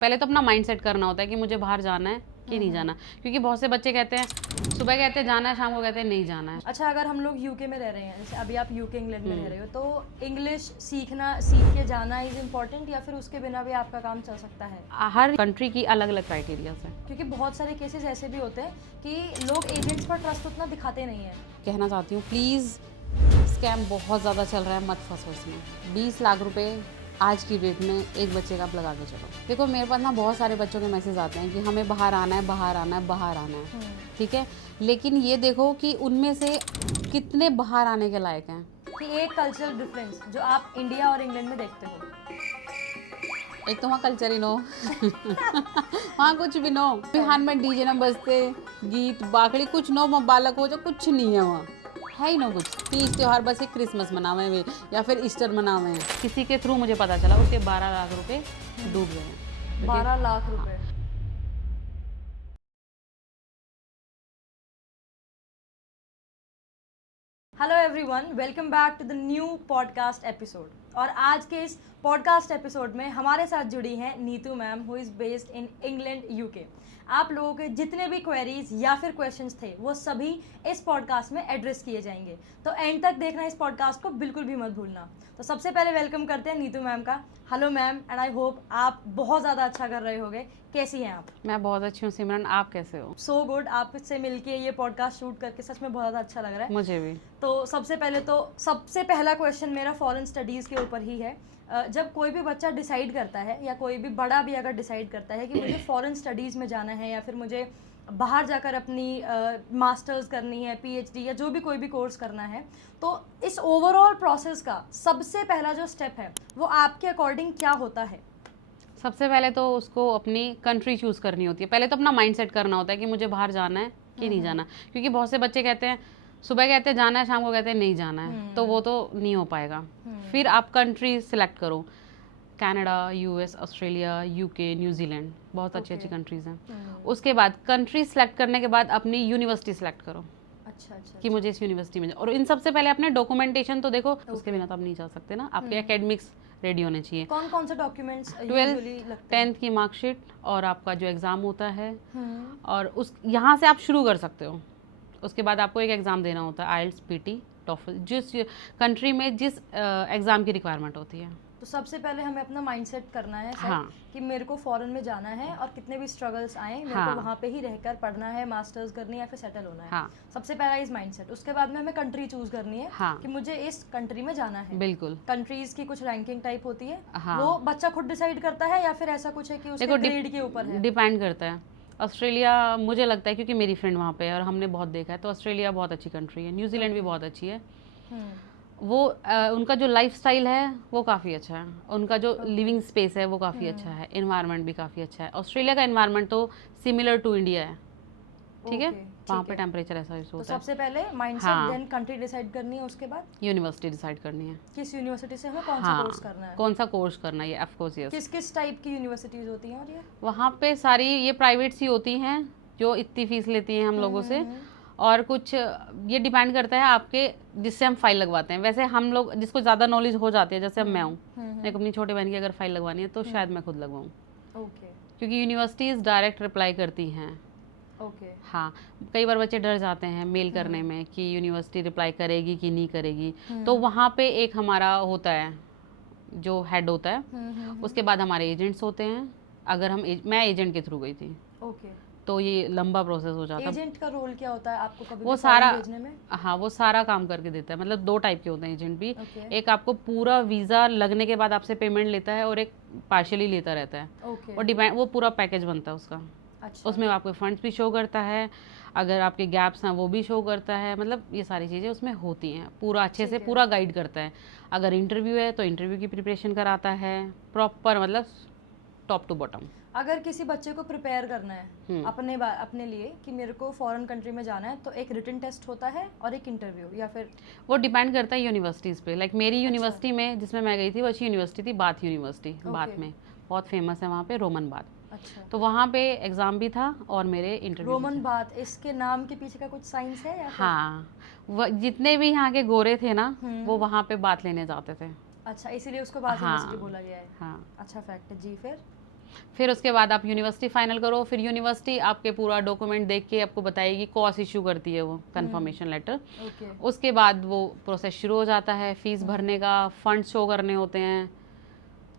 पहले तो अपना माइंड सेट करना होता है कि मुझे बाहर जाना है कि नहीं जाना, क्योंकि बहुत से बच्चे कहते हैं सुबह कहते हैं जाना है, शाम को कहते हैं नहीं जाना है। अच्छा, अगर हम लोग यूके में रह रहे हैं, जैसे अभी आप यूके इंग्लैंड में रह रहे हो, तो इंग्लिश सीख के जाना इज इम्पोर्टेंट या फिर उसके बिना भी आपका काम चल सकता है? हर कंट्री की अलग अलग क्राइटेरियाज है। क्योंकि बहुत सारे केसेस ऐसे भी होते हैं कि लोग एजेंट्स पर ट्रस्ट उतना दिखाते नहीं है। कहना चाहती हूँ प्लीज़, स्कैम बहुत ज़्यादा चल रहा है, मत फंसो इसमें। 20 लाख रुपए आज की डेट में एक बच्चे का आप लगा के चलो। देखो मेरे पास ना बहुत सारे बच्चों के मैसेज आते हैं कि हमें बाहर आना है, बाहर आना है, बाहर आना है, ठीक है, लेकिन ये देखो कि उनमें से कितने बाहर आने के लायक हैं। कि एक कल्चरल डिफरेंस जो आप इंडिया और इंग्लैंड में देखते हो, एक तो वहाँ कल्चर ही नो वहाँ कुछ भी नो, बिहार में डीजे ना बजते, गीत बाकड़ी कुछ नो, बालक हो जो कुछ नहीं है वहाँ, है ही ना कुछ। तीज त्योहार बस एक क्रिसमस मनावे हुए या फिर ईस्टर मनावे हैं। किसी के थ्रू मुझे पता चला उसके 12 लाख रुपए डूब गए हैं। 12 लाख रुपए। Hello everyone, welcome back to the new podcast episode. और आज के इस पॉडकास्ट एपिसोड में हमारे साथ जुड़ी हैं Neetu ma'am, who is based in England UK. आप लोगों के जितने भी क्वेरीज या फिर क्वेश्चंस थे वो सभी इस पॉडकास्ट में एड्रेस किए जाएंगे, तो एंड तक देखना इस पॉडकास्ट को बिल्कुल भी मत भूलना। तो सबसे पहले वेलकम करते हैं नीतू मैम का। Hello ma'am, and I hope आप बहुत ज़्यादा अच्छा कर रहे होगे। कैसी हैं आप? मैं बहुत अच्छी हूँ सिमरन, आप कैसे हो? सो गुड, आपसे मिलके ये पॉडकास्ट शूट करके सच में बहुत ज़्यादा अच्छा लग रहा है। मुझे भी। तो सबसे पहला क्वेश्चन मेरा फॉरेन स्टडीज़ के ऊपर ही है। जब कोई भी बच्चा डिसाइड करता है या कोई भी बड़ा भी अगर डिसाइड करता है कि मुझे फॉरेन स्टडीज़ में जाना है या फिर मुझे बाहर जाकर अपनी मास्टर्स करनी है, पीएचडी या जो भी कोई भी कोर्स करना है, तो इस ओवरऑल प्रोसेस का सबसे पहला जो स्टेप है वो आपके अकॉर्डिंग क्या होता है? सबसे पहले तो उसको अपनी कंट्री चूज करनी होती है। पहले तो अपना माइंड सेट करना होता है कि मुझे बाहर जाना है कि नहीं जाना, क्योंकि बहुत से बच्चे कहते हैं सुबह कहते हैं जाना है, शाम को कहते हैं नहीं जाना है, तो वो तो नहीं हो पाएगा। फिर आप कंट्री सिलेक्ट करो, Canada, US, Australia, UK, New Zealand, बहुत अच्छी अच्छी कंट्रीज़ हैं। उसके बाद कंट्री सेलेक्ट करने के बाद अपनी यूनिवर्सिटी सेलेक्ट करो। अच्छा अच्छा, कि मुझे इस यूनिवर्सिटी में, और इन सबसे पहले अपने डॉक्यूमेंटेशन तो देखो, उसके बिना तो आप नहीं जा सकते ना। आपके एकेडमिक्स रेडी होने चाहिए। कौन कौन से डॉक्यूमेंट्स 12th 10th की मार्कशीट और आपका जो एग्ज़ाम होता है, और उस यहाँ से आप शुरू कर सकते हो। उसके बाद आपको एक एग्ज़ाम देना होता है, आइल्स, पीटी, टॉफल, जिस कंट्री में जिस एग्ज़ाम की रिक्वायरमेंट होती है। तो सबसे पहले हमें अपना माइंडसेट करना है सर, हाँ। कि मेरे को फॉरेन में जाना है और कितने भी स्ट्रगल्स आए मेरे हाँ। को वहाँ पे ही रहकर पढ़ना है, मास्टर्स करनी है या फिर सेटल होना है। हाँ। सबसे पहला इस माइंडसेट। उसके बाद में हमें कंट्री चूज करनी है। हाँ। कि मुझे इस कंट्री में जाना है। बिल्कुल। कंट्रीज की कुछ रैंकिंग टाइप होती है। हाँ। वो बच्चा खुद डिसाइड करता है या फिर ऐसा कुछ है कि उसके ग्रेड के ऊपर है? डिपेंड करता है। ऑस्ट्रेलिया मुझे लगता है, क्योंकि मेरी फ्रेंड वहाँ पे है और हमने बहुत देखा है, तो ऑस्ट्रेलिया बहुत अच्छी कंट्री है। न्यूजीलैंड भी बहुत अच्छी है। वो उनका जो लाइफ स्टाइल है वो काफ़ी अच्छा है, उनका जो लिविंग स्पेस है वो काफ़ी अच्छा है, इन्वायरमेंट भी काफ़ी अच्छा है। ऑस्ट्रेलिया का इन्वायरमेंट तो सिमिलर टू इंडिया है, ठीक है, वहाँ पे टेम्परेचर ऐसा ही तो होता है। सबसे पहले माइंडसेट, देन कंट्री डिसाइड करनी है। उसके बाद यूनिवर्सिटी डिसाइड करनी है, किस यूनिवर्सिटी से हमें कौन सा कोर्स करना है। कौन सा कोर्स करना है, ये ऑफ कोर्स यस। किस किस टाइप की यूनिवर्सिटीज होती हैं? और ये वहाँ पे सारी ये प्राइवेट सी होती हैं जो इतनी फीस लेती हैं हम लोगों से, और कुछ ये डिपेंड करता है आपके जिससे हम फाइल लगवाते हैं। वैसे हम लोग जिसको ज़्यादा नॉलेज हो जाती है, जैसे अब मैं हूँ, मेरे को अपनी छोटे बहन की अगर फाइल लगवानी है तो शायद मैं खुद लगवाऊँ, क्योंकि यूनिवर्सिटीज़ डायरेक्ट रिप्लाई करती हैं। हाँ, कई बार बच्चे डर जाते हैं मेल करने में कि यूनिवर्सिटी रिप्लाई करेगी कि नहीं करेगी, तो वहाँ पे एक हमारा होता है जो हेड होता है। उसके बाद हमारे एजेंट्स होते हैं। अगर मैं एजेंट के थ्रू गई थी, तो ये लंबा प्रोसेस हो जाता है। एजेंट का रोल क्या होता है आपको कभी वो भी सारा भेजने में? हाँ, वो सारा काम करके देता है। मतलब 2 टाइप के होते हैं एजेंट भी। एक आपको पूरा वीज़ा लगने के बाद आपसे पेमेंट लेता है, और एक पार्शियली लेता रहता है। और डिपेंड, वो पूरा पैकेज बनता है उसका। अच्छा। उसमें आपके फंड्स भी शो करता है, अगर आपके गैप्स हैं वो भी शो करता है। मतलब ये सारी चीज़ें उसमें होती हैं, पूरा अच्छे से पूरा गाइड करता है। अगर इंटरव्यू है तो इंटरव्यू की प्रिपरेशन कराता है प्रॉपर, मतलब टॉप टू बॉटम। अगर किसी बच्चे को प्रिपेयर करना है अपने लिए कि मेरे को फॉरेन कंट्री में जाना है, तो एक रिटन टेस्ट होता है और एक इंटरव्यू, या फिर वो डिपेंड करता है यूनिवर्सिटीज़ पे। लाइक मेरी यूनिवर्सिटी में जिसमें मैं गई थी वो अच्छी यूनिवर्सिटी थी, बाथ यूनिवर्सिटी, बाथ में बहुत फेमस है वहाँ पे, रोमन बाथ। अच्छा। तो वहाँ पे एग्ज़ाम भी था और मेरे इंटरव्यू। रोमन बाथ, इसके नाम के पीछे का कुछ साइंस है या फिर? हाँ, जितने भी यहाँ के गोरे थे ना वो वहाँ पे बात लेने जाते थे। अच्छा, इसीलिए उसको बाथ यूनिवर्सिटी बोला गया है। हाँ। अच्छा फैक्ट है जी। फिर फिर उसके बाद आप यूनिवर्सिटी फाइनल करो, फिर यूनिवर्सिटी आपके पूरा डॉक्यूमेंट देख के आपको बताएगी, कॉस इशू करती है वो कंफर्मेशन लेटर। ओके। उसके बाद वो प्रोसेस शुरू हो जाता है, फीस भरने का, फंड शो करने होते हैं।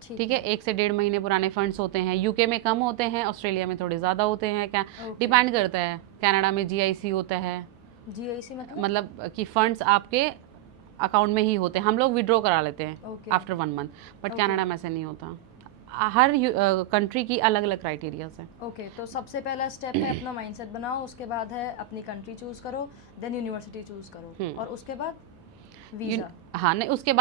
ठीक है, 1 से 1.5 महीने पुराने फंड्स होते हैं। यूके में कम होते हैं, ऑस्ट्रेलिया में थोड़े ज़्यादा होते हैं। क्या डिपेंड करता है। कनाडा में जीआईसी होता है। जीआईसी मतलब कि फंड्स आपके अकाउंट में ही होते हैं, हम लोग विड्रॉ करा लेते हैं आफ्टर 1 मंथ, बट कनाडा में ऐसे नहीं होता। हर कंट्री की अलग अलग क्राइटेरियाज है। ओके, तो सबसे पहला स्टेप है अपना माइंडसेट बनाओ, उसके बाद है अपनी कंट्री चूज करो, देन यूनिवर्सिटी चूज करो, और उसके बाद वीजा। हाँ नहीं, उसके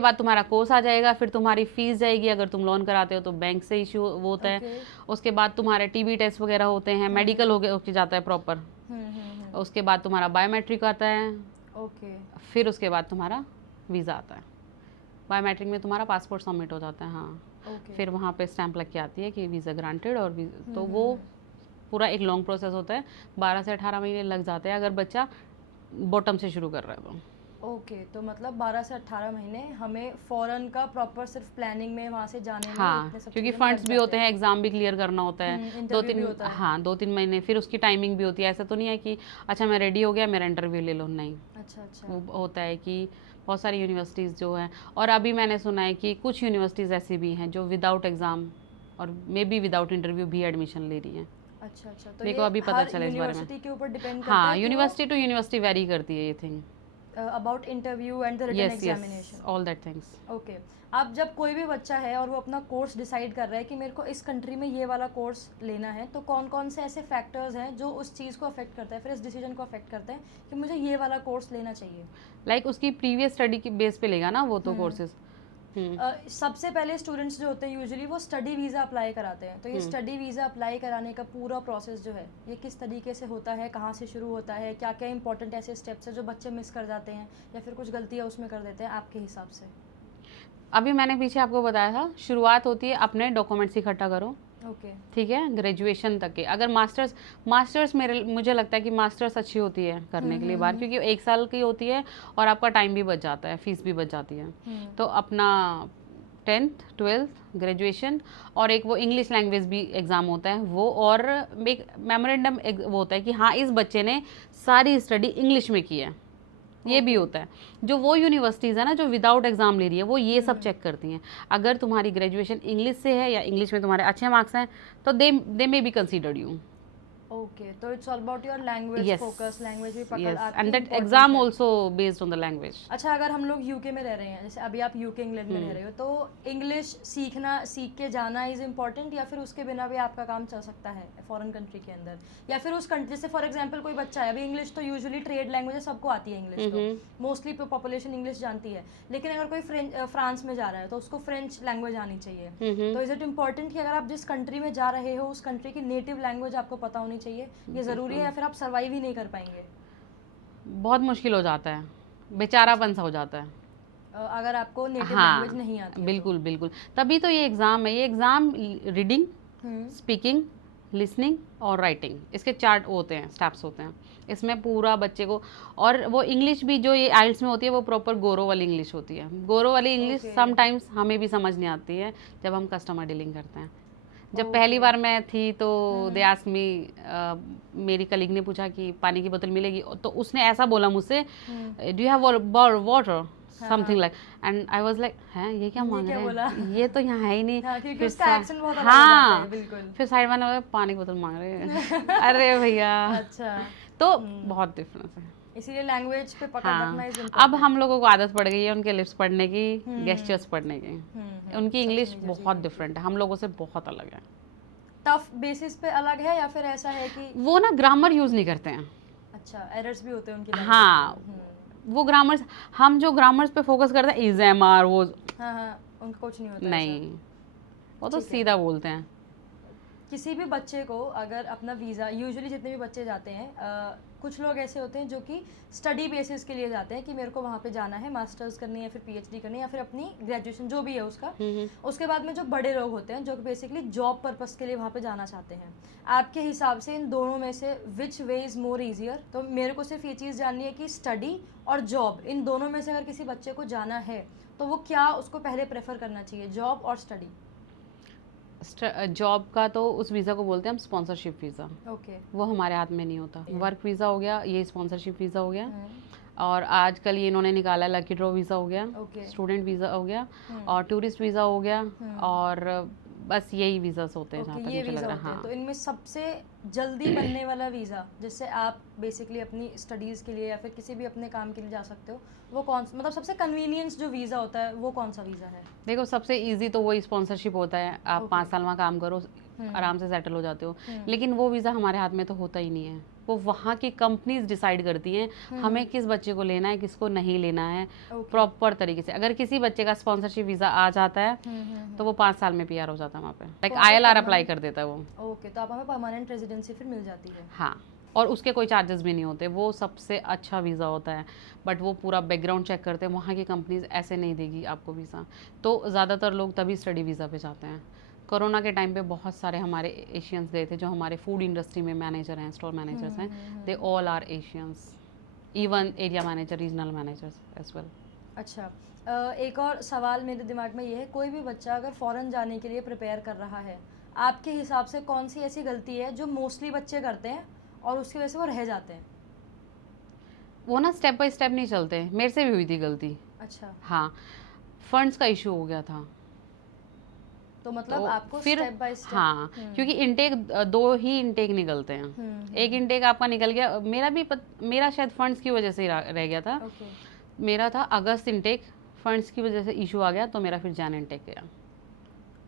बाद तुम्हारा कोर्स आ जाएगा, फिर तुम्हारी फीस जाएगी। अगर तुम लोन कराते हो तो बैंक से इशू वो होता है। उसके बाद तुम्हारे टीबी टेस्ट वगैरह होते हैं, मेडिकल हो जाता है प्रॉपर। उसके बाद तुम्हारा बायोमेट्रिक आता है। ओके। फिर उसके बाद तुम्हारा वीज़ा आता है। बायोमेट्रिक में तुम्हारा पासपोर्ट सबमिट हो जाता है। हाँ, फिर वहाँ पे स्टैंप लग के आती है कि वीज़ा ग्रांटेड, और तो वो पूरा एक लॉन्ग प्रोसेस होता है। 12 से 18 महीने लग जाते हैं अगर बच्चा बॉटम से शुरू कर रहा है तो। ओके, तो मतलब 12 से 18 महीने हमें फॉरेन का प्रॉपर सिर्फ प्लानिंग में वहाँ से जाने में हाँ, क्योंकि फंड्स भी होते हैं, एग्जाम भी क्लियर करना होता है, 2-3 महीने, फिर उसकी टाइमिंग भी होती है। ऐसा तो नहीं है कि अच्छा मैं रेडी हो गया मेरा इंटरव्यू ले लो, नहीं। अच्छा। वो होता है कि बहुत सारी यूनिवर्सिटीज़ जो हैं, और अभी मैंने सुना है कि कुछ यूनिवर्सिटीज़ ऐसी भी हैं जो विदाउट एग्ज़ाम और मे बी विदाउट इंटरव्यू भी एडमिशन ले रही हैं। अच्छा, तो मेरे को अभी पता चला इस बारे में। यूनिवर्सिटी के ऊपर डिपेंड करता है। हाँ, यूनिवर्सिटी टू यूनिवर्सिटी वेरी करती है ये thing. About interview and the written examination, all that things. Okay. अब जब कोई भी बच्चा है और वो अपना कोर्स डिसाइड कर रहा है कि मेरे को इस कंट्री में ये वाला कोर्स लेना है, तो कौन कौन से ऐसे फैक्टर्स हैं जो उस चीज़ को अफेक्ट करता है, फिर इस डिसीजन को अफेक्ट करते हैं कि मुझे ये वाला कोर्स लेना चाहिए? लाइक उसकी प्रीवियस स्टडी की बेस पे लेगा ना वो तो कोर्सेज। सबसे पहले स्टूडेंट्स जो होते हैं यूजुअली वो स्टडी वीज़ा अप्लाई कराते हैं, तो ये स्टडी वीज़ा अप्लाई कराने का पूरा प्रोसेस जो है ये किस तरीके से होता है, कहाँ से शुरू होता है, क्या क्या इंपॉर्टेंट ऐसे स्टेप्स हैं जो बच्चे मिस कर जाते हैं या फिर कुछ गलतियाँ उसमें कर देते हैं आपके हिसाब से? अभी मैंने पीछे आपको बताया था, शुरुआत होती है अपने डॉक्यूमेंट्स इकट्ठा करो। ठीक है, ग्रेजुएशन तक के। अगर मास्टर्स मुझे लगता है कि मास्टर्स अच्छी होती है करने के लिए बाहर, क्योंकि 1 साल की होती है और आपका टाइम भी बच जाता है, फीस भी बच जाती है। तो अपना 10th 12th ग्रेजुएशन, और एक वो इंग्लिश लैंग्वेज भी एग्ज़ाम होता है वो, और एक मेमोरेंडम वो होता है कि हाँ इस बच्चे ने सारी स्टडी इंग्लिश में की है, ये भी होता है। जो वो यूनिवर्सिटीज़ है ना जो विदाउट एग्जाम ले रही है, वो ये सब चेक करती हैं। अगर तुम्हारी ग्रेजुएशन इंग्लिश से है या इंग्लिश में तुम्हारे अच्छे मार्क्स हैं तो they may be considered you. Okay, तो it's all about your language focus, language भी पकड़ आती है, and that exam also based on the language. अच्छा, अगर हम लोग यूके में रह रहे हैं, जैसे अभी आप यूके इंग्लैंड में रह रहे हो, तो इंग्लिश सीख के जाना इज इम्पॉर्टेंट, या फिर उसके बिना भी आपका काम चल सकता है फॉरेन कंट्री के अंदर? या फिर उस कंट्री, जैसे फॉर एग्जांपल कोई बच्चा है, अभी इंग्लिश तो यूजुअली ट्रेड लैंग्वेज है, सबको आती है इंग्लिश, तो मोस्टली पॉपुलेशन इंग्लिश जानती है, लेकिन अगर कोई फ्रांस में जा रहा है तो उसको फ्रेंच लैंग्वेज आनी चाहिए, तो इज इट इम्पॉर्टेंट कि अगर आप जिस कंट्री में जा रहे हो उस कंट्री की नेटिव लैंग्वेज आपको पता होनी चाहिए, ये जरूरी है, या फिर आप सर्वाइव ही नहीं कर पाएंगे? बहुत मुश्किल हो जाता है, बेचारापन सा हो जाता है अगर आपको नेटिव लैंग्वेज नहीं आती। बिल्कुल। तभी तो ये एग्ज़ाम है। ये एग्ज़ाम रीडिंग, स्पीकिंग, लिसनिंग और राइटिंग, इसके 4 होते हैं, स्टेप्स होते हैं। इसमें पूरा बच्चे को, और वो इंग्लिश भी जो ये आइल्स में होती है वो प्रॉपर गोरो वाली इंग्लिश होती है। गोरो वाली इंग्लिश समटाइम्स हमें भी समझ नहीं आती है जब हम कस्टमर डीलिंग करते हैं। जब पहली बार मैं थी तो दे आस्क मी, मेरी कलीग ने पूछा कि पानी की बोतल मिलेगी, तो उसने ऐसा बोला मुझसे, do you have water, something like, and I was like हैं ये क्या मांग रहे हैं, ये तो यहाँ है ही नहीं। क्योंकि उसका एक्सेंट बहुत अलग होता है, बिल्कुल। फिर साइड में पानी की बोतल मांग रहे हैं अरे भैया। अच्छा, तो बहुत डिफरेंस है, इसीलिए लैंग्वेज पे पकड़ रखना इज इम्पोर्टेंट। अब हम लोगों को आदत पड़ गई है उनके लिप्स पढ़ने की, गेस्चर्स पढ़ने की। उनकी इंग्लिश बहुत डिफरेंट है, हम लोगों से बहुत अलग है। टफ बेसिस पे अलग है, या फिर ऐसा है कि वो ना ग्रामर यूज नहीं करते हैं? अच्छा, एरर्स भी होते हैं उनकी? हाँ, वो ग्रामर्स, हम जो ग्रामर्स पे फोकस करते हैं, इज़एमआर वो, उनका कुछ नहीं होता। नहीं, वो तो सीधा बोलते हैं। किसी भी बच्चे को अगर अपना वीज़ा, यूजुअली जितने भी बच्चे जाते हैं, कुछ लोग ऐसे होते हैं जो कि स्टडी बेसिस के लिए जाते हैं कि मेरे को वहाँ पे जाना है, मास्टर्स करनी है या फिर पीएचडी करनी है या फिर अपनी ग्रेजुएशन जो भी है उसका। उसके बाद में जो बड़े लोग होते हैं जो कि बेसिकली जॉब पर्पस के लिए वहाँ पे जाना चाहते हैं, आपके हिसाब से इन दोनों में से विच वे इज़ मोर ईजियर? तो मेरे को सिर्फ ये चीज़ जाननी है कि स्टडी और जॉब, इन दोनों में से अगर किसी बच्चे को जाना है तो वो क्या उसको पहले प्रेफर करना चाहिए, जॉब और स्टडी? जॉब का तो उस वीज़ा को बोलते हैं हम स्पॉन्सरशिप वीज़ा, ओके। वो हमारे हाथ में नहीं होता। वर्क वीज़ा हो गया, ये स्पॉन्सरशिप वीज़ा हो गया, हम्म, और आजकल ये इन्होंने निकाला है लकी ड्रॉ वीज़ा हो गया, ओके। स्टूडेंट वीज़ा हो गया, हम्म, और टूरिस्ट वीज़ा हो गया, हम्म, और बस यही वीज़ास होते हैं जहाँ ओके, तक ये मुझे लग वीज़ा रहा होते है। हैं। तो हाँ, इनमें सबसे जल्दी बनने वाला वीज़ा जिससे आप बेसिकली अपनी स्टडीज़ के लिए या फिर किसी भी अपने काम के लिए जा सकते हो, वो कौन, मतलब सबसे कन्वीनियंस जो वीज़ा होता है वो कौन सा वीज़ा है? देखो सबसे इजी तो वही स्पॉन्सरशिप होता है, आप ओके। 5 साल वहाँ काम करो, आराम से सेटल हो जाते हो। लेकिन वो वीज़ा हमारे हाथ में तो होता ही नहीं है, वो वहाँ की कंपनीज डिसाइड करती हैं हमें किस बच्चे को लेना है, किसको नहीं लेना है, ओके। प्रॉपर तरीके से। अगर किसी बच्चे का स्पॉन्सरशिप वीज़ा आ जाता है तो वो 5 साल में PR हो जाता है वहाँ पे, लाइक वहाँ पे ILR अप्लाई permanent- कर देता है वो। ओके, तो आप हमें परमानेंट रेजिडेंसी फिर मिल जाती है। हाँ, और उसके कोई चार्जेस भी नहीं होते, वो सबसे अच्छा वीज़ा होता है। बट वो पूरा बैकग्राउंड चेक करते हैं, वहाँ की कंपनीज ऐसे नहीं देगी आपको वीज़ा। तो ज़्यादातर लोग तभी स्टडी वीज़ा पे जाते हैं। कोरोना के टाइम पे बहुत सारे हमारे एशियंस गए थे जो हमारे फूड इंडस्ट्री में मैनेजर हैं, स्टोर मैनेजर्स हैं, they all are Asians, even area manager, regional managers as well. अच्छा, एक और सवाल मेरे दिमाग में ये है, कोई भी बच्चा अगर फ़ॉरेन जाने के लिए प्रिपेयर कर रहा है, आपके हिसाब से कौन सी ऐसी गलती है जो मोस्टली बच्चे करते हैं और उसकी वजह से वो रह जाते हैं? वो ना स्टेप बाय स्टेप नहीं चलते, मेरे से भी हुई थी गलती। अच्छा, हाँ, फंड्स का इशू हो गया था, तो मतलब तो आपको फिर स्टेप बाय स्टेप। हाँ, क्योंकि इनटेक दो ही इनटेक निकलते हैं। एक इनटेक आपका निकल गया, मेरा शायद फंड्स की वजह से ही रह गया था। ओके, मेरा था अगस्त इनटेक, फंड्स की वजह से इशू आ गया तो मेरा फिर जैन इनटेक गया।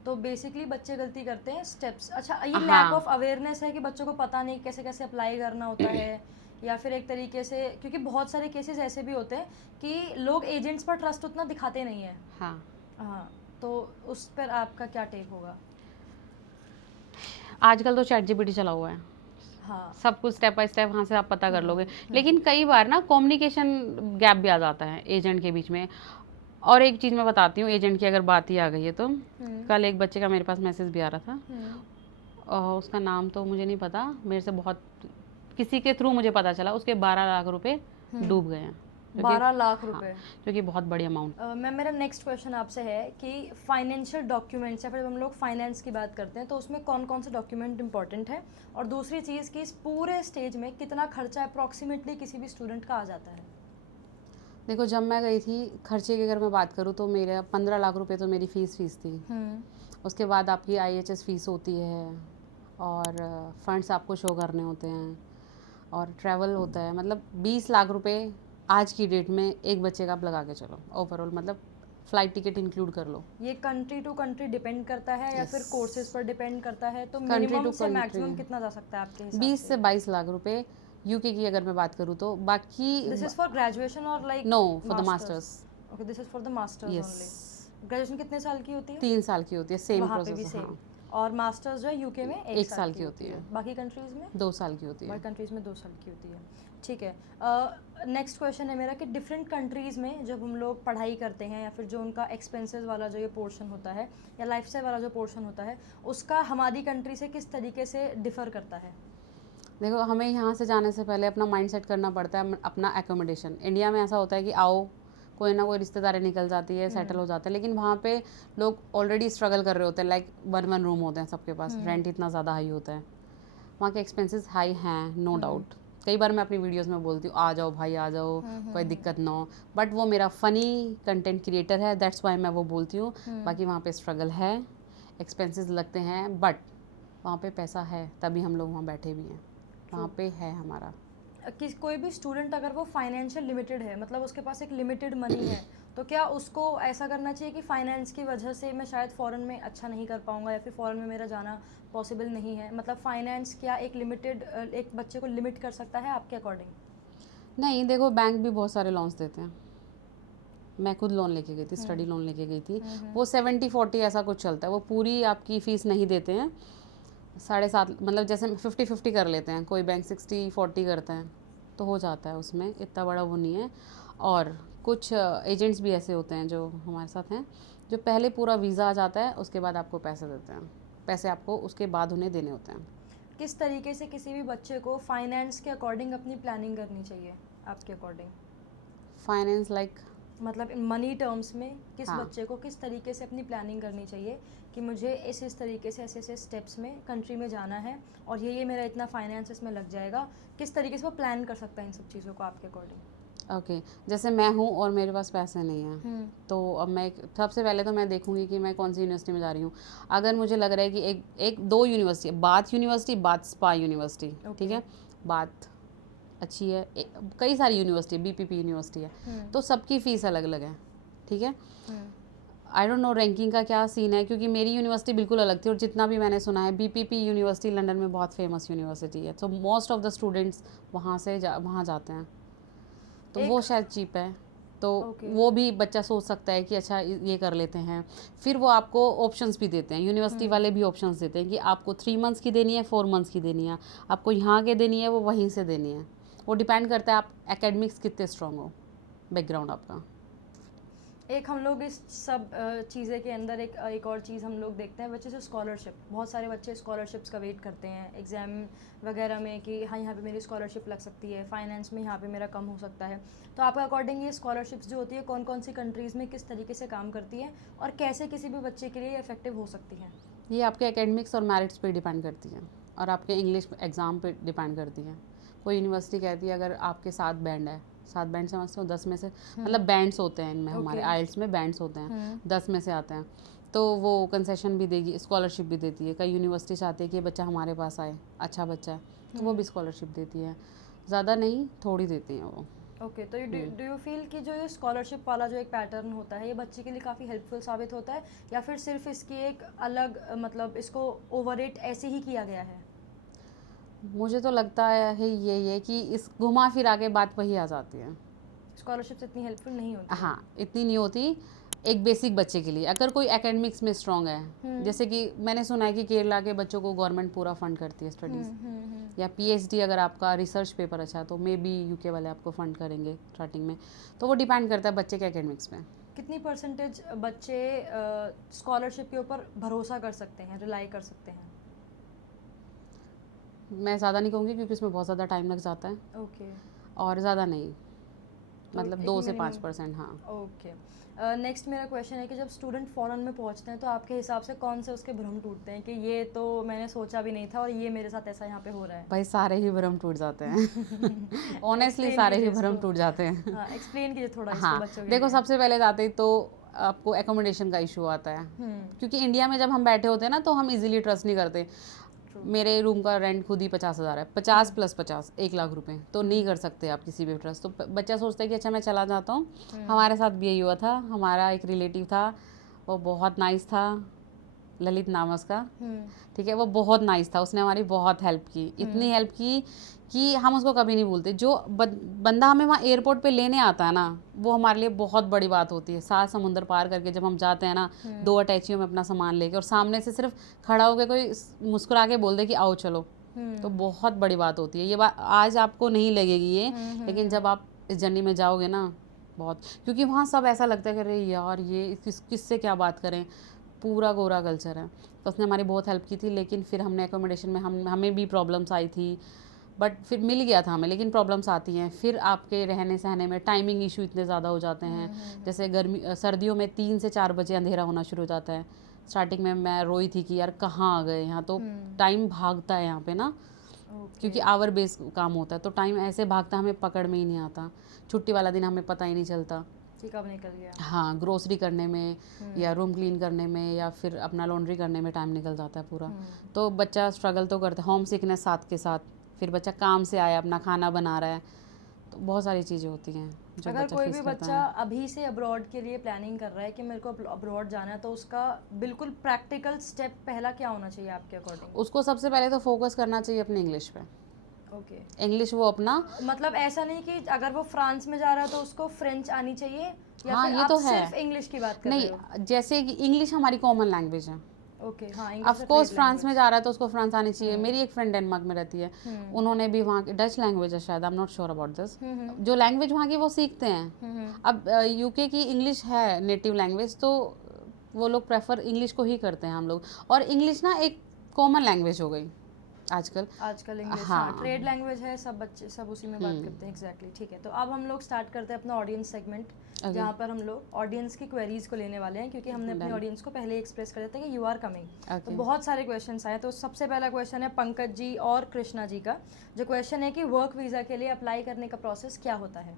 तो बेसिकली बच्चे गलती करते हैं स्टेप्स। अच्छा, ये हाँ। लैक ऑफ अवेयरनेस है कि बच्चों को पता नहीं कैसे कैसे अप्लाई करना होता है, या फिर एक तरीके से, क्योंकि बहुत सारे केसेस ऐसे भी होते हैं कि लोग एजेंट्स पर ट्रस्ट उतना दिखाते नहीं है। हाँ, हाँ, तो उस पर आपका क्या टेक होगा? आजकल तो चैट जीपीटी चला हुआ है, हाँ, सब कुछ स्टेप बाय स्टेप वहाँ से आप पता कर लोगे। लेकिन कई बार ना कम्युनिकेशन गैप भी आ जाता है एजेंट के बीच में। और एक चीज़ मैं बताती हूँ, एजेंट की अगर बात ही आ गई है तो कल एक बच्चे का मेरे पास मैसेज भी आ रहा था, उसका नाम तो मुझे नहीं पता, मेरे से बहुत किसी के थ्रू मुझे पता चला, उसके 12 लाख रुपए डूब गए हैं, 12 लाख रुपए। जो कि बहुत बड़ी अमाउंट। मैम, मेरा नेक्स्ट क्वेश्चन आपसे है कि फाइनेंशियल डॉक्यूमेंट्स, या फिर जब हम लोग फाइनेंस की बात करते हैं तो उसमें कौन कौन से डॉक्यूमेंट इंपॉर्टेंट है, और दूसरी चीज़ कि इस पूरे स्टेज में कितना खर्चा अप्रॉक्सीमेटली किसी भी स्टूडेंट का आ जाता है? देखो जब मैं गई थी, खर्चे की अगर मैं बात करूँ तो मेरा 15 लाख रुपए तो मेरी फीस थी। उसके बाद आपकी IHS फीस होती है, और फंड्स आपको शो करने होते हैं, और ट्रैवल होता है। मतलब 20 लाख रुपए आज की डेट में एक बच्चे का आप लगा के चलो ओवरऑल, मतलब फ्लाइट टिकट इंक्लूड कर लो। ये कंट्री टू कंट्री डिपेंड करता है या Yes. फिर कोर्सेज पर डिपेंड करता है? तो Country मिनिमम to से country. मैक्सिमम कितना जा सकता है आपके हिसाब 20 से 22 लाख रुपए यूके की अगर मैं बात करूँ तो। बाकी दिस इज फॉर ग्रेजुएशन और like no, for the masters. Okay, this is for the masters yes, only. Graduation कितने साल की होती है? 3 साल की होती है, सेम वहाँ पे भी प्रोसेस। सेम। हाँ, और मास्टर्स जो है यूके में एक साल की होती है। बाकी कंट्रीज में 2 साल की होती है। बाकी कंट्रीज में 2 साल की होती है। ठीक है, नेक्स्ट क्वेश्चन है मेरा कि डिफरेंट कंट्रीज़ में जब हम लोग पढ़ाई करते हैं, या फिर जो उनका एक्सपेंसेस वाला जो ये पोर्शन होता है, या लाइफस्टाइल वाला जो पोर्शन होता है, उसका हमारी कंट्री से किस तरीके से डिफ़र करता है? देखो हमें यहाँ से जाने से पहले अपना माइंड सेट करना पड़ता है, अपना एकोमोडेशन। इंडिया में ऐसा होता है कि आओ, कोई ना कोई रिश्तेदारी निकल जाती है, सेटल हो जाता है। लेकिन वहाँ पे लोग ऑलरेडी स्ट्रगल कर रहे होते हैं, लाइक 1 रूम होते हैं सबके पास, रेंट इतना ज़्यादा हाई होता है, वहाँ के एक्सपेंसेस हाई हैं, नो डाउट। कई बार मैं अपनी वीडियोस में बोलती हूँ आ जाओ भाई आ जाओ, कोई दिक्कत ना हो, बट वो मेरा फ़नी कंटेंट क्रिएटर है, दैट्स वाई मैं वो बोलती हूँ। बाकी वहाँ पे स्ट्रगल है, एक्सपेंसेस लगते हैं, बट वहाँ पे पैसा है, तभी हम लोग वहाँ बैठे भी हैं, वहाँ पे है हमारा। कि कोई भी स्टूडेंट अगर वो फाइनेंशियल लिमिटेड है, मतलब उसके पास एक लिमिटेड मनी है, तो क्या उसको ऐसा करना चाहिए कि फाइनेंस की वजह से मैं शायद फ़ॉरेन में अच्छा नहीं कर पाऊँगा, या फिर फ़ॉरेन में मेरा जाना पॉसिबल नहीं है? मतलब फाइनेंस क्या एक बच्चे को लिमिट कर सकता है आपके अकॉर्डिंग? नहीं, देखो बैंक भी बहुत सारे लोन्स देते हैं। मैं खुद लोन लेके गई थी, स्टडी लोन लेके गई थी, वो 70-40 ऐसा कुछ चलता है, वो पूरी आपकी फ़ीस नहीं देते हैं। 7.5 मतलब जैसे 50-50 कर लेते हैं, कोई बैंक 60-40 करता है, तो हो जाता है, उसमें इतना बड़ा वो नहीं है। और कुछ एजेंट्स भी ऐसे होते हैं जो हमारे साथ हैं, जो पहले पूरा वीज़ा आ जाता है, उसके बाद आपको पैसे देते हैं, पैसे आपको उसके बाद उन्हें देने होते हैं। किस तरीके से किसी भी बच्चे को फाइनेंस के अकॉर्डिंग अपनी प्लानिंग करनी चाहिए आपके अकॉर्डिंग? फाइनेंस लाइक मतलब इन मनी टर्म्स में किस हाँ। बच्चे को किस तरीके से अपनी प्लानिंग करनी चाहिए कि मुझे इस तरीके से ऐसे स्टेप्स में कंट्री में जाना है और ये मेरा इतना फाइनेंस इसमें लग जाएगा, किस तरीके से वो प्लान कर सकता है इन सब चीज़ों को आपके अकॉर्डिंग? ओके, जैसे मैं हूँ और मेरे पास पैसे नहीं हैं, तो अब मैं सबसे पहले तो मैं देखूंगी कि मैं कौन सी यूनिवर्सिटी में जा रही हूँ। अगर मुझे लग रहा है कि एक दो university, bath university, bath spa university, ठीक है, बाथ अच्छी है, कई सारी यूनिवर्सिटी, बीपीपी यूनिवर्सिटी है, तो सबकी फ़ीस अलग अलग है, ठीक है। आई डोंट नो रैंकिंग का क्या सीन है, क्योंकि मेरी यूनिवर्सिटी बिल्कुल अलग थी और जितना भी मैंने सुना है, बीपीपी यूनिवर्सिटी लंदन में बहुत फेमस यूनिवर्सिटी है, तो मोस्ट ऑफ द स्टूडेंट्स वहाँ जाते हैं, तो वो शायद चीप है, तो वो भी बच्चा सोच सकता है कि अच्छा ये कर लेते हैं। फिर वो आपको ऑप्शंस भी देते हैं, यूनिवर्सिटी वाले भी ऑप्शंस देते हैं कि आपको 3 मंथ्स की देनी है, 4 मंथ्स की देनी है, आपको यहाँ के देनी है, वो वहीं से देनी है। वो डिपेंड करता है आप एकेडमिक्स कितने स्ट्रॉन्ग हो, बैकग्राउंड आपका। एक हम लोग इस सब चीज़ें के अंदर एक और चीज़ हम लोग देखते हैं, बच्चे से स्कॉलरशिप। बहुत सारे बच्चे स्कॉलरशिप्स का वेट करते हैं एग्ज़ाम वगैरह में कि हाँ यहाँ पे मेरी स्कॉलरशिप लग सकती है, फाइनेंस में यहाँ पे मेरा कम हो सकता है। तो आपके अकॉर्डिंग ये स्कॉलरशिप्स जो होती है कौन कौन सी कंट्रीज़ में किस तरीके से काम करती है और कैसे किसी भी बच्चे के लिए इफेक्टिव हो सकती है? ये आपके एकेडमिक्स और मेरिट्स पे डिपेंड करती है और आपके इंग्लिश एग्ज़ाम पे डिपेंड करती है। कोई यूनिवर्सिटी कहती है अगर आपके 7 बैंड है, 7 बैंड समझते हो, 10 में से, मतलब बैंड्स होते हैं इनमें, हमारे आइल्स में बैंड्स होते हैं, 10 में से आते हैं, तो वो कंसेशन भी देगी, स्कॉलरशिप भी देती है। कई यूनिवर्सिटी चाहती है कि ये बच्चा हमारे पास आए, अच्छा बच्चा है, तो वो भी स्कॉलरशिप देती है, ज़्यादा नहीं, थोड़ी देती हैं वो। ओके, तो डू यू फील कि जो ये स्कॉलरशिप वाला जो एक पैटर्न होता है ये बच्चे के लिए काफ़ी हेल्पफुल साबित होता है, या फिर सिर्फ इसकी एक अलग मतलब इसको ओवररेट ऐसे ही किया गया है? मुझे तो लगता है ये कि इस घुमा फिरा के बात वही आ जाती है। स्कॉलरशिप्स इतनी हेल्पफुल नहीं होती? हाँ, इतनी नहीं होती एक बेसिक बच्चे के लिए। अगर कोई एकेडमिक्स में स्ट्रांग है, जैसे कि मैंने सुना है कि केरला के बच्चों को गवर्नमेंट पूरा फंड करती है स्टडीज़, या पीएचडी अगर आपका रिसर्च पेपर अच्छा है तो मे बी यूके वाले आपको फंड करेंगे स्टार्टिंग में, तो वो डिपेंड करता है बच्चे के एकेडमिक्स में। कितनी परसेंटेज बच्चे स्कॉलरशिप के ऊपर भरोसा कर सकते हैं, रिलाई कर सकते हैं? मैं ज़्यादा नहीं कहूँगी क्योंकि उसमें बहुत ज़्यादा टाइम लग जाता है। ओके। और ज़्यादा नहीं, तो मतलब एक 2 से minimum- 5%। हाँ। ओके। नेक्स्ट मेरा क्वेश्चन है कि जब स्टूडेंट फॉरेन में पहुंचते हैं तो आपके हिसाब से कौन से उसके भ्रम टूटते हैं कि ये तो मैंने सोचा भी नहीं था और ये मेरे साथ ऐसा यहाँ पे हो रहा है? भाई सारे ही भ्रम टूट जाते हैं ऑनेस्टली सारे ही भ्रम टूट जाते हैं। हाँ, एक्सप्लेन कीजिए थोड़ा इसको हाँ, बच्चों के देखो लिए। सबसे पहले जाते ही तो आपको एकोमोडेशन का इशू आता है, क्योंकि इंडिया में जब हम बैठे होते हैं ना तो हम इजीली ट्रस्ट नहीं करते। मेरे रूम का रेंट खुद ही 50,000 है, 50 + 50 1 लाख रुपए, तो नहीं कर सकते आप किसी भी ट्रस्ट। तो बच्चा सोचता है कि अच्छा मैं चला जाता हूँ। हमारे साथ भी यही हुआ था। हमारा एक रिलेटिव था, वो बहुत नाइस था, ललित नाम है उसका, ठीक है, वो बहुत नाइस था, उसने हमारी बहुत हेल्प की, इतनी हेल्प की कि हम उसको कभी नहीं भूलते। जो बंदा हमें वहाँ एयरपोर्ट पे लेने आता है ना, वो हमारे लिए बहुत बड़ी बात होती है। 7 समुंदर पार करके जब हम जाते हैं ना, 2 अटैचियों में अपना सामान लेके, और सामने से सिर्फ खड़ा होकर कोई मुस्कुरा के बोल दे कि आओ चलो, तो बहुत बड़ी बात होती है। ये बात आज आपको नहीं लगेगी ये, लेकिन जब आप इस जर्नी में जाओगे ना, बहुत, क्योंकि वहाँ सब ऐसा लगता है कि अरे यार ये किससे क्या बात करें, पूरा गोरा कल्चर है। तो उसने हमारी बहुत हेल्प की थी, लेकिन फिर हमने एकोमोडेशन में हमें भी प्रॉब्लम्स आई थी, बट फिर मिल गया था हमें। लेकिन प्रॉब्लम्स आती हैं फिर आपके रहने सहने में, टाइमिंग इशू इतने ज़्यादा हो जाते हैं। जैसे सर्दियों में 3 से 4 बजे अंधेरा होना शुरू हो जाता है। स्टार्टिंग में मैं रोई थी कि यार कहाँ आ गए यहाँ, तो टाइम भागता है यहाँ पे ना, क्योंकि आवर बेस काम होता है, तो टाइम ऐसे भागता हमें पकड़ में ही नहीं आता। छुट्टी वाला दिन हमें पता ही नहीं चलता कब निकल गया। हाँ, ग्रोसरी करने में या रूम क्लीन करने में या फिर अपना लॉन्ड्री करने में टाइम निकल जाता है पूरा। तो बच्चा स्ट्रगल तो करता है, होम सिकनेस साथ के साथ, फिर बच्चा काम से आया अपना खाना बना रहा है, तो बहुत सारी चीज़ें होती हैं जो अगर बच्चा कोई फेस भी करता बच्चा है। अभी से अब्रॉड के लिए प्लानिंग कर रहा है कि मेरे को अब्रॉड जाना है, तो उसका बिल्कुल प्रैक्टिकल स्टेप पहला क्या होना चाहिए आपके अकॉर्डिंग? उसको सबसे पहले तो फोकस करना चाहिए अपने इंग्लिश पे। ओके। इंग्लिश वो अपना, मतलब ऐसा नहीं कि अगर वो फ्रांस में जा रहा है तो उसको फ्रेंच आनी चाहिए, या हाँ, फिर ये आप तो है। सिर्फ इंग्लिश की बात कर रहे हो? नहीं, जैसे कि इंग्लिश हमारी कॉमन लैंग्वेज है। ओके, हाँ, ऑफ कोर्स फ्रांस में जा रहा है तो उसको फ्रांस आनी चाहिए। मेरी एक फ्रेंड डेनमार्क में रहती है, उन्होंने भी वहाँ की डच लैंग्वेज है शायद, I am not sure about this, जो लैंग्वेज वहाँ की वो सीखते हैं। अब यूके की इंग्लिश है नेटिव लैंग्वेज, तो वो लोग प्रेफर इंग्लिश को ही करते हैं हम लोग। और इंग्लिश ना एक कॉमन लैंग्वेज हो गई, आजकल इंग्लिश, हाँ ट्रेड लैंग्वेज है, सब बच्चे सब उसी में बात करते हैं। एग्जैक्टली ठीक है, तो अब हम लोग स्टार्ट करते हैं अपना ऑडियंस सेगमेंट, जहाँ पर हम लोग ऑडियंस की क्वेरीज को लेने वाले हैं, क्योंकि हमने अपने ऑडियंस को पहले एक्सप्रेस कर दिया था कि यू आर कमिंग। तो बहुत सारे क्वेश्चंस आए, तो सबसे पहला क्वेश्चन है पंकज जी और कृष्णा जी का, जो क्वेश्चन है कि वर्क वीज़ा के लिए अप्लाई करने का प्रोसेस क्या होता है।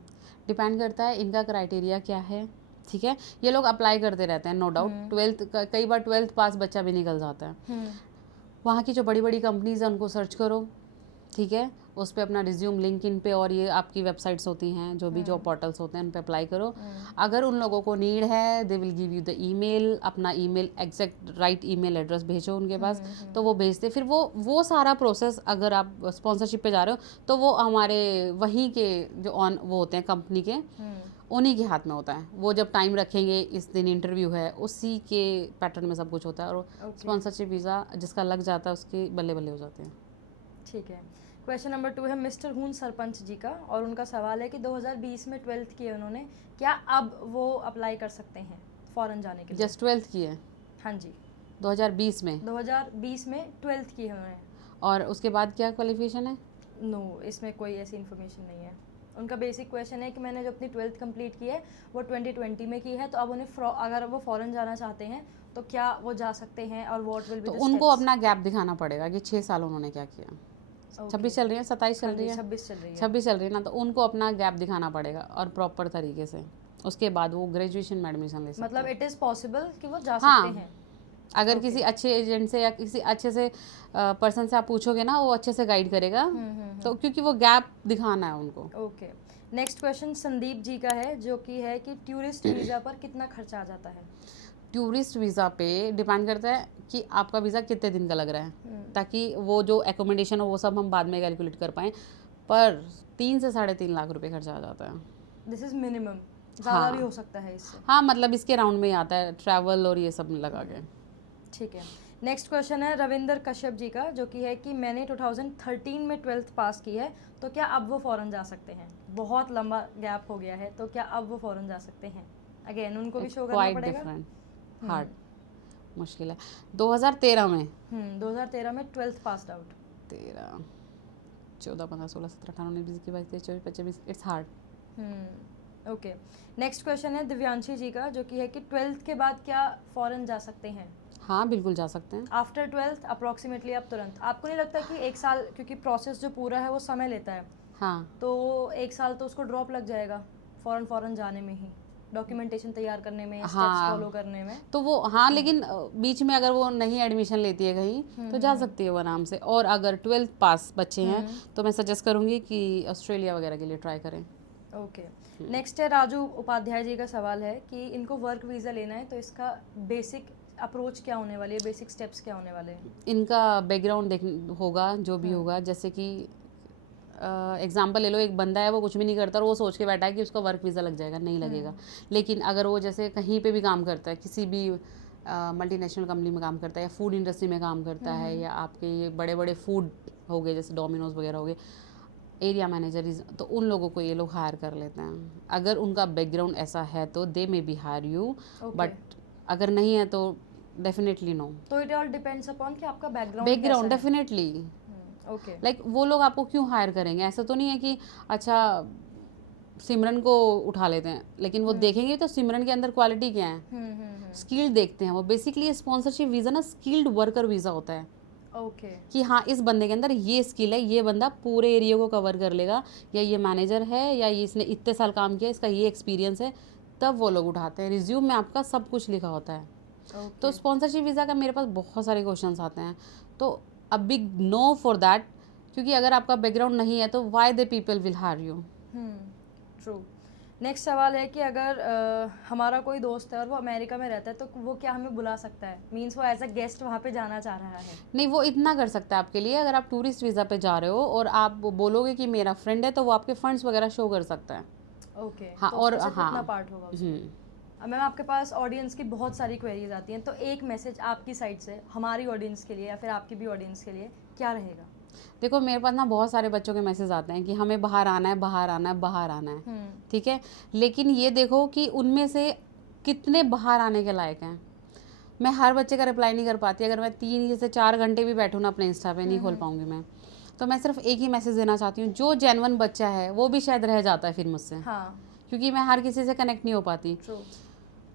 डिपेंड करता है इनका क्राइटेरिया क्या है, ठीक है। ये लोग अप्लाई करते रहते हैं नो डाउट, 12th कई बार 12th पास बच्चा भी निकल जाता है। वहाँ की जो बड़ी बड़ी कंपनीज हैं उनको सर्च करो, ठीक है, उस पर अपना रिज्यूम लिंक्डइन पे और ये आपकी वेबसाइट्स होती हैं जो भी जॉब पोर्टल्स होते हैं उन पे अप्लाई करो। अगर उन लोगों को नीड है they will give you the email, अपना email exact right email address भेजो उनके पास, तो वो भेजते। फिर वो सारा प्रोसेस, अगर आप स्पॉन्सरशिप पे जा रहे हो तो वो हमारे वहीं के जो ऑन वो होते हैं कंपनी के, उन्हीं के हाथ में होता है। वो जब टाइम रखेंगे, इस दिन इंटरव्यू है, उसी के पैटर्न में सब कुछ होता है। और स्पॉन्सरशिप वीज़ा जिसका लग जाता है उसके बल्ले बल्ले हो जाते हैं। ठीक है, क्वेश्चन नंबर 2 है मिस्टर हून सरपंच जी का, और उनका सवाल है कि 2020 में 12th की है उन्होंने, क्या अब वो अप्लाई कर सकते हैं फॉरेन जाने के लिए? जस्ट 12th की है? हाँ जी, 2020 में 2020 में 12th की है उन्होंने। और उसके बाद क्या क्वालिफिकेशन है? नो, इसमें कोई ऐसी इन्फॉर्मेशन नहीं है। उनका बेसिक क्वेश्चन है कि मैंने जो अपनी 12th कंप्लीट की है वो 2020 में की है, तो अब उन्हें अगर वो फॉरेन जाना चाहते हैं तो क्या वो जा सकते हैं, और what will be the steps? उनको अपना गैप दिखाना पड़ेगा कि 6 साल उन्होंने क्या किया। 26 चल रही है, 27 चल रही है, 26 चल रही है, 26 चल रही है ना, तो उनको अपना गैप दिखाना पड़ेगा और प्रॉपर तरीके से। उसके बाद वो ग्रेजुएशन में एडमिशन ले सकते हैं। मतलब इट इज़ पॉसिबल कि वो जा हाँ, सकते हैं अगर किसी अच्छे एजेंट से या किसी अच्छे से पर्सन से आप पूछोगे ना, वो अच्छे से गाइड करेगा। तो क्योंकि वो गैप दिखाना है उनको। Okay, next question Sandeep ji का है, जो कि है कि टूरिस्ट वीज़ा पर कितना खर्चा आ जाता है? टूरिस्ट वीज़ा पे डिपेंड करता है कि आपका वीज़ा कितने दिन का लग रहा है, ताकि वो जो एकोमोडेशन हो वो सब हम बाद में कैलकुलेट कर पाएँ। पर 3 से 3.5 लाख रुपए खर्चा आ जाता है। दिस इज़ मिनिमम, ज़्यादा भी हो सकता है इससे। हाँ, मतलब इसके राउंड में ही आता है, ट्रैवल और ये सब लगा के। ठीक है, नेक्स्ट क्वेश्चन है रविंदर कश्यप जी का, जो कि है कि मैंने 2013 में 12th पास की है, तो क्या अब वो फ़ौरन जा सकते हैं? बहुत लंबा गैप हो गया है, तो क्या अब वो फ़ौरन जा सकते हैं? अगेन उनको भी शो करना पड़ेगा। डिफरेंट, हार्ड, मुश्किल है। 2013 में 2013 में 12th passed out. 13, 14, 15, 16, 17, 18, 19, 20, 21, 23, 24, 25, 26, it's hard. Okay, next question है दिव्यांशी जी का, जो कि है कि 12th के बाद क्या फ़ौरन जा सकते हैं? हाँ, बिल्कुल जा सकते हैं। आफ्टर 12th अप्रॉक्सीमेटली अब तुरंत? आपको नहीं लगता कि 1 साल, क्योंकि प्रोसेस जो पूरा है वो समय लेता है, हाँ, तो 1 साल तो उसको ड्रॉप लग जाएगा फ़ौरन जाने में ही, डॉक्यूमेंटेशन तैयार करने में, स्टेप्स फॉलो करने में। तो वो हाँ, लेकिन बीच में अगर वो नहीं एडमिशन लेती है कहीं तो जा सकती है वो आराम से। और अगर 12th पास बच्चे हैं तो मैं सजेस्ट करूँगी कि ऑस्ट्रेलिया वगैरह के लिए ट्राई करें। ओके, नेक्स्ट है राजू उपाध्याय जी का सवाल है कि इनको वर्क वीज़ा लेना है, तो इसका बेसिक अप्रोच क्या होने वाली है, बेसिक स्टेप्स क्या होने वाले हैं? इनका बैकग्राउंड देख होगा, जो भी होगा। जैसे कि एग्जाम्पल ले लो, एक बंदा है वो कुछ भी नहीं करता और वो सोच के बैठा है कि उसका वर्क वीज़ा लग जाएगा, नहीं लगेगा। लेकिन अगर वो जैसे कहीं पे भी काम करता है, किसी भी मल्टीनेशनल कंपनी में काम करता है, या फूड इंडस्ट्री में काम करता है, या आपके ये बड़े बड़े फूड हो गए जैसे डोमिनोज वगैरह हो गए, एरिया मैनेजर, तो उन लोगों को ये लोग हायर कर लेते हैं। अगर उनका बैकग्राउंड ऐसा है तो they may be hire you, but अगर नहीं है तो डेफिनेटली नो। तो इट ऑल डिपेंड्स अपॉन कि आपका बैकग्राउंड डेफिनेटली। ओके, लाइक वो लोग आपको क्यों हायर करेंगे? ऐसा तो नहीं है कि अच्छा सिमरन को उठा लेते हैं, लेकिन वो देखेंगे तो सिमरन के अंदर क्वालिटी क्या है, स्किल देखते हैं वो। बेसिकली स्पॉन्सरशिप वीज़ा ना स्किल्ड वर्कर वीज़ा होता है। ओके, कि हाँ, इस बंदे के अंदर ये स्किल है, ये बंदा पूरे एरिया को कवर कर लेगा, या ये मैनेजर है, या ये इसने इतने साल काम किया, इसका ये एक्सपीरियंस है, तब वो लोग उठाते हैं। रिज्यूम में आपका सब कुछ लिखा होता है। तो स्पॉन्सरशिप वीज़ा का मेरे पास बहुत सारे क्वेश्चंस आते हैं, तो a big no for that, क्योंकि अगर आपका बैकग्राउंड नहीं है तो why the people will hire you. True. Next सवाल है कि अगर हमारा कोई दोस्त है और वो अमेरिका में रहता है, तो वो क्या हमें बुला सकता है? मीन्स वो एज अ गेस्ट वहाँ पे जाना चाह रहा है। नहीं, वो इतना कर सकता है आपके लिए। अगर आप टूरिस्ट वीज़ा पे जा रहे हो और आप बोलोगे कि मेरा फ्रेंड है, तो वो आपके फंड्स वगैरह शो कर सकता है। ओके, हाँ, तो और कितना हाँ, पार्ट होगा उसमें? अब मैम आपके पास ऑडियंस की बहुत सारी क्वेरीज आती हैं, तो एक मैसेज आपकी साइड से हमारी ऑडियंस के लिए या फिर आपकी भी ऑडियंस के लिए क्या रहेगा? देखो, मेरे पास ना बहुत सारे बच्चों के मैसेज आते हैं कि हमें बाहर आना है, बाहर आना है, बाहर आना है, ठीक है। लेकिन ये देखो कि उनमें से कितने बाहर आने के लायक हैं। मैं हर बच्चे का रिप्लाई नहीं कर पाती। अगर मैं 3 से 4 घंटे भी बैठूँ ना अपने इंस्टा पे, नहीं खोल पाऊंगी मैं। तो मैं सिर्फ एक ही मैसेज देना चाहती हूँ, जो जेन्युइन बच्चा है वो भी शायद रह जाता है फिर मुझसे, हाँ, क्योंकि मैं हर किसी से कनेक्ट नहीं हो पाती। ट्रू।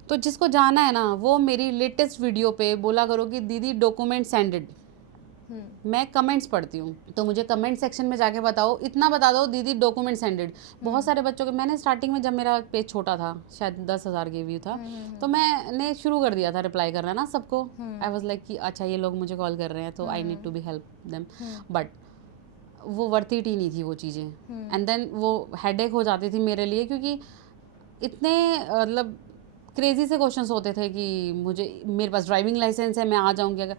तो जिसको जाना है ना, वो मेरी लेटेस्ट वीडियो पे बोला करो कि दीदी डॉक्यूमेंट सेंडेड। मैं कमेंट्स पढ़ती हूँ, तो मुझे कमेंट सेक्शन में जाके बताओ, इतना बता दो दीदी डॉक्यूमेंट सेंडेड। बहुत सारे बच्चों के, मैंने स्टार्टिंग में जब मेरा पेज छोटा था, शायद 10,000 के व्यू था, तो मैंने शुरू कर दिया था रिप्लाई करना ना सबको। आई वाज लाइक कि अच्छा ये लोग मुझे कॉल कर रहे हैं तो I need to be help them, but वो वर्थ इट ही नहीं थी वो चीज़ें। एंड देन वो हेडेक हो जाती थी मेरे लिए, क्योंकि इतने मतलब क्रेजी से क्वेश्चंस होते थे कि मुझे, मेरे पास ड्राइविंग लाइसेंस है, मैं आ जाऊँगी अगर।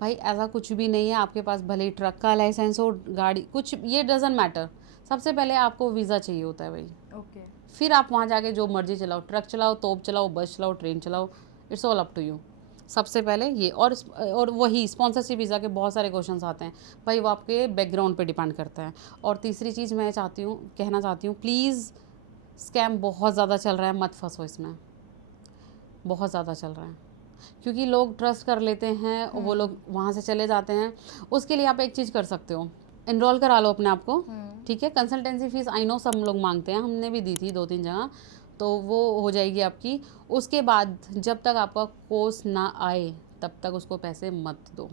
भाई ऐसा कुछ भी नहीं है, आपके पास भले ही ट्रक का लाइसेंस हो, गाड़ी, कुछ, ये डजेंट मैटर। सबसे पहले आपको वीज़ा चाहिए होता है भाई। ओके। फिर आप वहाँ जाके जो मर्जी चलाओ, ट्रक चलाओ, तोप चलाओ, बस चलाओ, ट्रेन चलाओ, it's all up to you. सबसे पहले ये, और वही स्पॉन्सरशिप वीज़ा के बहुत सारे क्वेश्चंस आते हैं भाई, वो आपके बैकग्राउंड पे डिपेंड करता है। और तीसरी चीज़ मैं कहना चाहती हूँ, प्लीज़, स्कैम बहुत ज़्यादा चल रहा है, मत फंसो इसमें, बहुत ज़्यादा चल रहा है, क्योंकि लोग ट्रस्ट कर लेते हैं, वो लोग वहाँ से चले जाते हैं। उसके लिए आप एक चीज़ कर सकते हो, इनरोल करा लो अपने आप को, ठीक है। कंसल्टेंसी फीस आई नो सब लोग मांगते हैं, हमने भी दी थी 2-3 जगह, तो वो हो जाएगी आपकी। उसके बाद जब तक आपका कोर्स ना आए तब तक उसको पैसे मत दो,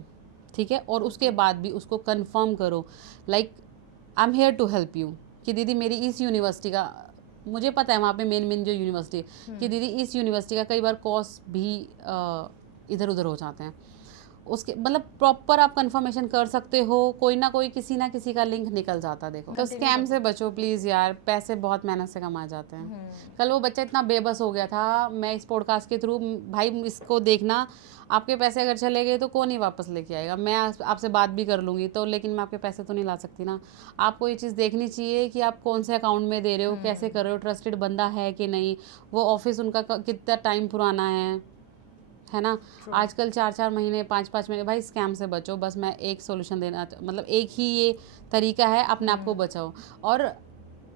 ठीक है। और उसके बाद भी उसको कंफर्म करो, like I am here to help you, कि दीदी मेरी इस यूनिवर्सिटी का, मुझे पता है वहाँ पे मेन जो यूनिवर्सिटी है, कि दीदी इस यूनिवर्सिटी का कई बार कोर्स भी इधर उधर हो जाते हैं, उसके मतलब प्रॉपर आप कंफर्मेशन कर सकते हो। कोई ना कोई, किसी ना किसी का लिंक निकल जाता है। देखो, तो स्कैम से बचो प्लीज़ यार, पैसे बहुत मेहनत से कमाए जाते हैं। कल वो बच्चा इतना बेबस हो गया था, मैं इस पॉडकास्ट के थ्रू, भाई इसको देखना, आपके पैसे अगर चले गए तो कौन ही वापस लेके आएगा। मैं आपसे बात भी कर लूँगी तो, लेकिन मैं आपके पैसे तो नहीं ला सकती ना। आपको ये चीज़ देखनी चाहिए कि आप कौन से अकाउंट में दे रहे हो, कैसे कर रहे हो, ट्रस्टेड बंदा है कि नहीं, वो ऑफिस उनका कितना टाइम पुराना है ना। आजकल 4-4 महीने, 5-5 महीने, भाई स्कैम से बचो। बस मैं एक सोल्यूशन देना, मतलब एक ही ये तरीका है, अपने आप को बचाओ। और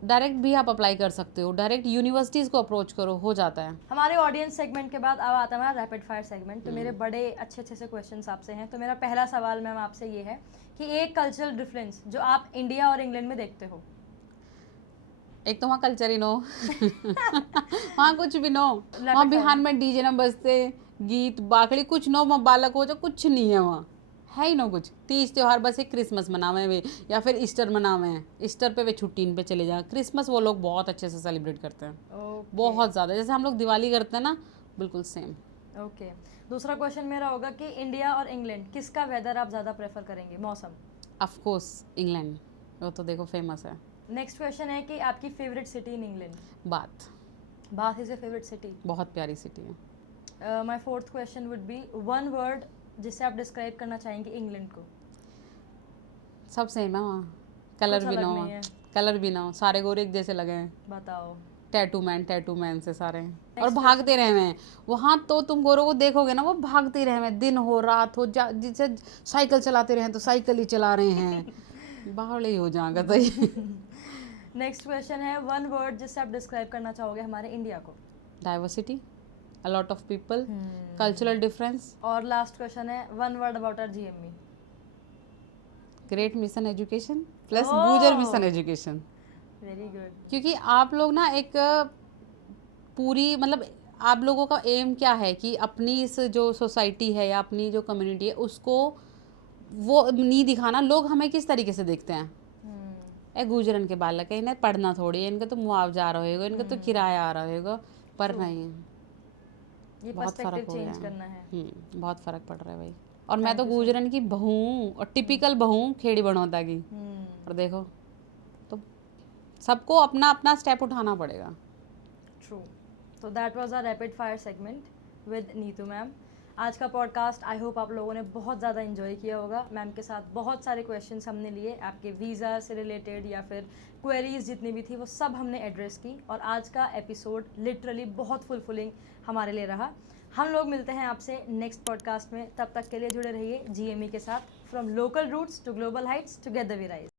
डायरेक्ट भी आप अप्लाई कर सकते हो, डायरेक्ट यूनिवर्सिटीज़ को अप्रोच करो, हो जाता है। हमारे ऑडियंस सेगमेंट के बाद अब आता है हमारा रैपिड फायर सेगमेंट। तो मेरे बड़े अच्छे अच्छे से क्वेश्चंस आपसे हैं। तो मेरा पहला सवाल मैम आपसे ये है कि एक कल्चरल डिफरेंस जो आप इंडिया और इंग्लैंड में देखते हो। एक तो वहाँ कल्चर ही नो वहाँ कुछ भी नो, वहाँ बिहार में डीजे ना बजते, गीत बाकड़ी कुछ नो, वहाँ बालक हो जो कुछ नहीं है, वहाँ है ही नो कुछ। तीज त्यौहार बस एक क्रिसमस मनावे वे, या फिर ईस्टर मनावे हैं, ईस्टर पे वे छुट्टी पे चले जाए। क्रिसमस वो लोग बहुत अच्छे से सेलिब्रेट करते हैं, बहुत ज़्यादा, जैसे हम लोग दिवाली करते हैं ना, बिल्कुल सेम। ओके। दूसरा क्वेश्चन मेरा होगा कि इंडिया और इंग्लैंड, किसका वेदर आप ज़्यादा प्रेफर करेंगे, मौसम? ऑफ कोर्स इंग्लैंड, वो तो देखो फेमस है। नेक्स्ट क्वेश्चन है कि आपकी favourite city in England? Bath. Bath is a favourite city, बहुत प्यारी सिटी है। My fourth question would be one word जिससे आप डिस्क्राइब करना चाहेंगे इंग्लैंड को। सब सेम है वहाँ, कलर भी ना हो, कलर भी ना हो, सारे गोरे एक जैसे लगे हैं। बताओ। टैटू मैन से सारे हैं, और भागते रहे हैं वहाँ। तो तुम गोरों को देखोगे ना, वो भागते रहे हैं, दिन हो रात हो, जिसे साइकिल चलाते रहे तो साइकिल ही चला रहे हैं, बाहर ही हो जाएगा। तो नेक्स्ट क्वेश्चन है वन वर्ड जिससे आप डिस्क्राइब करना चाहोगे हमारे इंडिया को। Diversity, a lot of people, cultural difference. और लास्ट क्वेश्चन है one word about our GME. Great mission education plus गुजर मिशन एजुकेशन। Very good. क्योंकि आप लोग ना एक पूरी, मतलब आप लोगों का एम क्या है कि अपनी इस जो सोसाइटी है या अपनी जो कम्युनिटी है उसको वो नहीं दिखाना। लोग हमें किस तरीके से देखते हैं, ए गुजरन के बालक है, इन्हें पढ़ना थोड़ी है, इनका तो मुआवजा आ रहा होगा, इनका तो किराया आ रहा होगा, पर नहीं, ये बहुत फर्क हो चेंज गया करना है। बहुत फर्क पड़ रहा है भाई। और मैं तो गुजरन की बहू हूँ, और टिपिकल बहू खेड़ी बनौता की। और देखो, तो सबको अपना अपना स्टेप उठाना पड़ेगा। ट्रू। तो that was our rapid fire segment with Neetu ma'am. आज का पॉडकास्ट आई होप आप लोगों ने बहुत ज़्यादा इन्जॉय किया होगा। मैम के साथ बहुत सारे क्वेश्चंस हमने लिए, आपके वीज़ा से रिलेटेड या फिर क्वेरीज जितनी भी थी वो सब हमने एड्रेस की। और आज का एपिसोड लिटरली बहुत फुलफिलिंग हमारे लिए रहा। हम लोग मिलते हैं आपसे नेक्स्ट पॉडकास्ट में, तब तक के लिए जुड़े रहिए जीएमई के साथ। From local roots to global heights, together we rise.